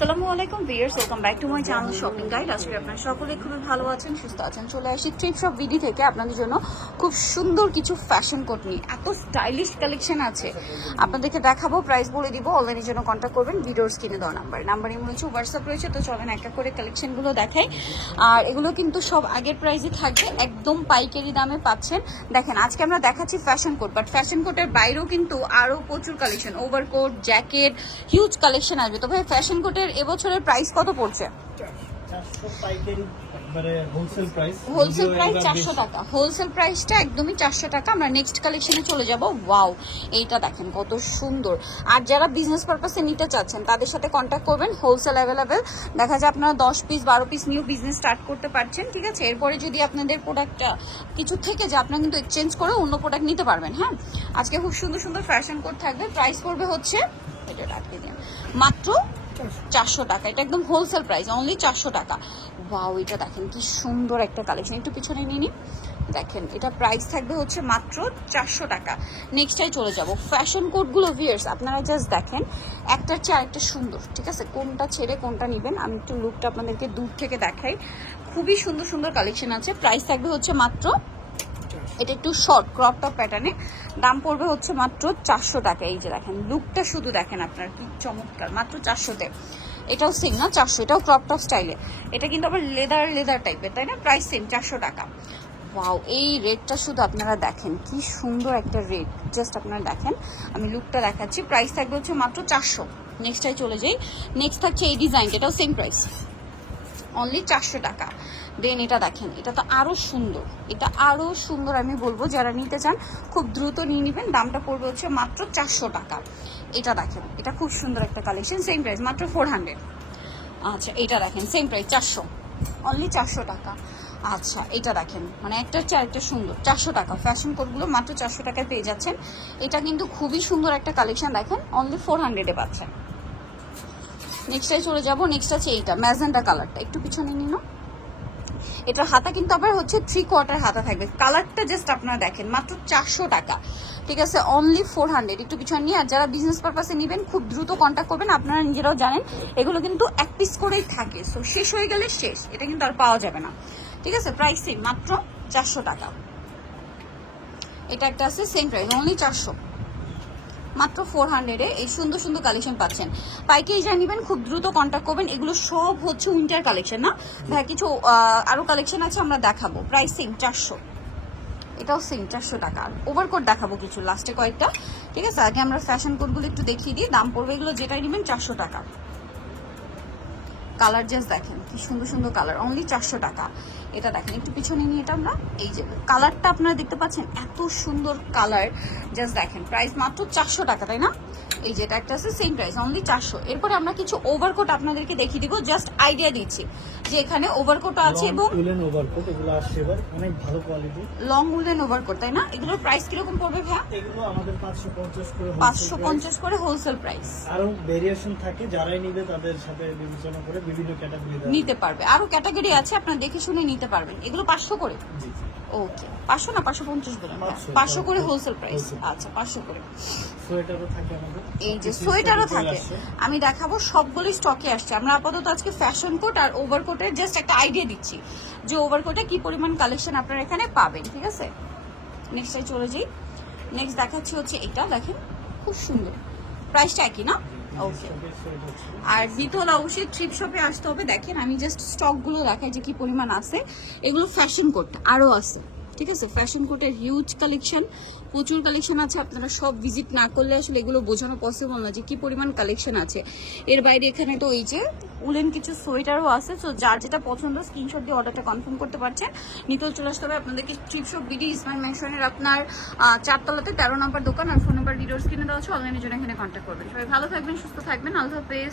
আসসালামু আলাইকুম viewers, welcome back to my channel shopping guide. আজকে আপনারা সকলে খুবই ভালো আছেন, সুস্থ আছেন। চলে আসি ট্রিপ শপ বিডি থেকে আপনাদের জন্য খুব সুন্দর কিছু ফ্যাশন কোট নিয়ে। এত স্টাইলিশ কালেকশন আছে, আপনাদেরকে দেখাবো, প্রাইস বলে দিব। অনলাইনের জন্য কন্ট্যাক্ট করবেন ভিডিওর স্ক্রিনে দেওয়া নাম্বারে রয়েছে, হোয়াটসঅ্যাপ রয়েছে। তো চলেন একটা করে কালেকশনগুলো দেখাই। আর এগুলো কিন্তু সব আগের প্রাইসই থাকবে, একদম পাইকারি দামে পাচ্ছেন। দেখেন আজকে আমরা দেখাচ্ছি ফ্যাশন কোট, বাট ফ্যাশন কোটের বাইরেও কিন্তু আরও প্রচুর collection, overcoat, jacket, huge collection আসবে। তো ভাই ফ্যাশন কোটের এবছরের প্রাইস কত পড়ছে? হোলসেল প্রাইস 400 টাকা। হোলসেল প্রাইসটা একদমই 400 টাকা। আমরা নেক্সট কালেকশনে চলে যাব। ওয়াও, এইটা দেখেন কত সুন্দর। আর যারা বিজনেস পারপাসে নিতে চাচ্ছেন তাদের সাথে কন্ট্যাক্ট করবেন, হোলসেল অ্যাভেলেবেল। দেখা যায় আপনারা 10 piece 12 piece new business start করতে পারছেন, ঠিক আছে। এরপরে যদি আপনাদের প্রোডাক্টটা কিছু থেকে যে আপনারা কিন্তু এক্সচেঞ্জ করে অন্য প্রোডাক্ট নিতে পারবেন। হ্যাঁ, আজকে খুব সুন্দর সুন্দর ফ্যাশন কোড থাকবে। প্রাইস পড়বে হচ্ছে এটা রাখতে দিন মাত্র 400 টাকা। এটা একদম হোলসেল প্রাইস, অনলি 400 টাকা। ওয়াও, এটা দেখেন কি সুন্দর একটা কালেকশন। একটু পিছনে নিয়ে নিন, দেখেন এটা প্রাইস থাকবে হচ্ছে মাত্র 400 টাকা। নেক্সটাই চলে যাব। ফ্যাশন কোডগুলো ভিউয়ার্স আপনারা জাস্ট দেখেন, একটার চেয়ে আরেকটা সুন্দর, ঠিক আছে। কোনটা ছেড়ে কোনটা নেবেন আমি একটু লুকটা আপনাদেরকে দূর থেকে দেখাই। খুবই সুন্দর সুন্দর কালেকশন আছে। প্রাইস থাকবে হচ্ছে মাত্র, এটা একটু শর্ট ক্রপ টপ প্যাটার্নে, দাম পড়বে হচ্ছে মাত্র 400 টাকা। এই যে দেখেন লুকটা শুধু দেখেন আপনার কি চমৎকার, মাত্র 400-তে। এটাও সেম না, 400। এটাও ক্রপ টপ স্টাইলে। এটা কিন্তু আবার লেদার টাইপের, তাই না? প্রাইস সেম 400 টাকা। ওয়াও, এই রেটটা শুধু আপনারা দেখেন, কি সুন্দর একটা রেট। জাস্ট আপনারা দেখেন, আমি লুকটা দেখাচ্ছি। প্রাইস থাকবে হচ্ছে মাত্র 400। নেক্সটাই চলে যাই। নেক্সট থাকছে এই ডিজাইনটা, এটাও সেম প্রাইস, অনলি 400 টাকা। দেন এটা দেখেন, এটা তো আরো সুন্দর, এটা আরো সুন্দর। আমি বলবো যারা নিতে চান খুব দ্রুত নিয়ে নেবেন। দামটা পড়বে হচ্ছে মাত্র 400 টাকা। এটা দেখেন, এটা খুব সুন্দর একটা কালেকশন, সেম প্রাইস মাত্র 400। আচ্ছা, এটা দেখেন সেম প্রাইস 400, অনলি 400 টাকা। আচ্ছা, এটা দেখেন, মানে একটার চেয়ে আরেকটা সুন্দর, 400 টাকা। ফ্যাশন কোডগুলো মাত্র 400 টাকায় পেয়ে যাচ্ছেন। এটা কিন্তু খুবই সুন্দর একটা কালেকশন, দেখেন অনলি 400-এ পাচ্ছেন। নেক্সটাই চলে যাব। নেক্সট আছে এইটা ম্যাজেন্টা কালারটা, একটু পিছনে নিন। এটার হাতা কিন্তু আবার হচ্ছে 3/4 হাতা থাকবে। কালারটা জাস্ট আপনারা দেখেন, মাত্র 400 টাকা, ঠিক আছে, অনলি 400। একটু পিছনে নিয়ে, আর যারা বিজনেস পারপাসে নেবেন খুব দ্রুত কন্ট্যাক্ট করবেন। আপনারা নিজেরাও জানেন এগুলো কিন্তু এক পিস করেই থাকে, সো শেষ হয়ে গেলে শেষ, এটা কিন্তু আর পাওয়া যাবে না, ঠিক আছে। প্রাইস সেম, মাত্র 400 টাকা। এটা একটা আছে সেম প্রাইস, অনলি 400, মাত্র 400-এ এই সুন্দর সুন্দর কালেকশন পাচ্ছেন। পাইকারি যা নেবেন খুব দ্রুত কন্ট্যাক্ট করবেন। এগুলো সব হচ্ছে উইন্টার কালেকশন, না ভাই? কিছু আরো কালেকশন আছে, আমরা দেখাবো। প্রাইস সেম 400, এটাও সেম 400 টাকা। ওভারকোট দেখাবো কিছু লাস্টে কয়েকটা, ঠিক আছে। আগে আমরা ফ্যাশন কোটগুলো একটু দেখিয়ে দিই। দাম পড়বে এগুলো যেটাই নেবেন 400 টাকা। কালার জাস্ট দেখেন কি সুন্দর সুন্দর কালার, অনলি 400 টাকা। এটা দেখেন, একটু পিছনে নিয়ে এটা আমরা, এই যে কালারটা আপনারা দেখতে পাচ্ছেন, এত সুন্দর কালার, জাস্ট দেখেন। প্রাইস মাত্র 400 টাকা, তাই না? এই যে এটা একটা আছে সেম প্রাইস, অনলি 400। এরপরে আমরা কিছু ওভারকোট আপনাদেরকে দেখিয়ে দিব, জাস্ট আইডিয়া দিচ্ছি যে এখানে ওভারকোট আছে এবং ওভারকোট এগুলো আসছে এবার অনেক ভালো কোয়ালিটি, লং উলেন ওভারকোট, তাই না? এগুলোর প্রাইস কিরকম পড়বে ভাইয়া? এগুলো আমাদের 550 করে হোলসেল প্রাইস। আরো ভেরিয়েশন থাকে, যারাই নিবে তাদের সাথে বিবেচনা করে বিভিন্ন ক্যাটাগরি নিতে পারবে। আরো ক্যাটাগরি আছে, আপনারা দেখে শুনে নিতে পারবেন। এগুলো 500 করে, ওকে। 500 না 550 বলেন, 500 করে হোলসেল প্রাইস। আচ্ছা, 500 করে। সোয়েটারও থাকে আমাদের, এই যে সোয়েটারও থাকে, আমি দেখাবো। সবগুলোই স্টকে আসছে। আমরা আপাতত আজকে ফ্যাশন কোট আর ওভারকোটের জাস্ট একটা আইডিয়া দিচ্ছি যে ওভারকোটে কি পরিমাণ কালেকশন আপনারা এখানে পাবেন, ঠিক আছে। নেক্সটাই চলে যাই। নেক্সট দেখাচ্ছি হচ্ছে এটা, দেখেন খুব সুন্দর। প্রাইসটা একই না? ওকে। আর নিতে হলে অবশ্যই থ্রিপ শপে আসতে হবে। দেখেন আমি জাস্ট স্টকগুলো দেখাই যে কি পরিমাণ আছে। এগুলো ফ্যাশন কোট আরও আছে, ঠিক আছে। ফ্যাশন কোটের হিউজ কালেকশন, প্রচুর কালেকশন আছে। আপনারা সব ভিজিট না করলে আসলে এগুলো বোঝানো পসিবল না যে কি পরিমাণ কালেকশন আছে। এর বাইরে এখানে তো এই যে উলেন কিছু সোয়েটারও আছে। সো যার যেটা পছন্দ স্ক্রিনশট দিয়ে অর্ডারটা কনফার্ম করতে পারছেন। নিতেও চলে আসতে হবে আপনাদেরকে ট্রিপ শপ বিডি ইসমাইল মেনশনের আপনার 4 তলাতে 13 নম্বর দোকান। আর ফোন নাম্বার ভিডিওর স্ক্রিনে দেওয়া আছে। অনলাইনের জন্য এখানে কন্ট্যাক্ট করবেন। সবাই ভালো থাকবেন, সুস্থ থাকবেন, আল্লাহ হাফেজ।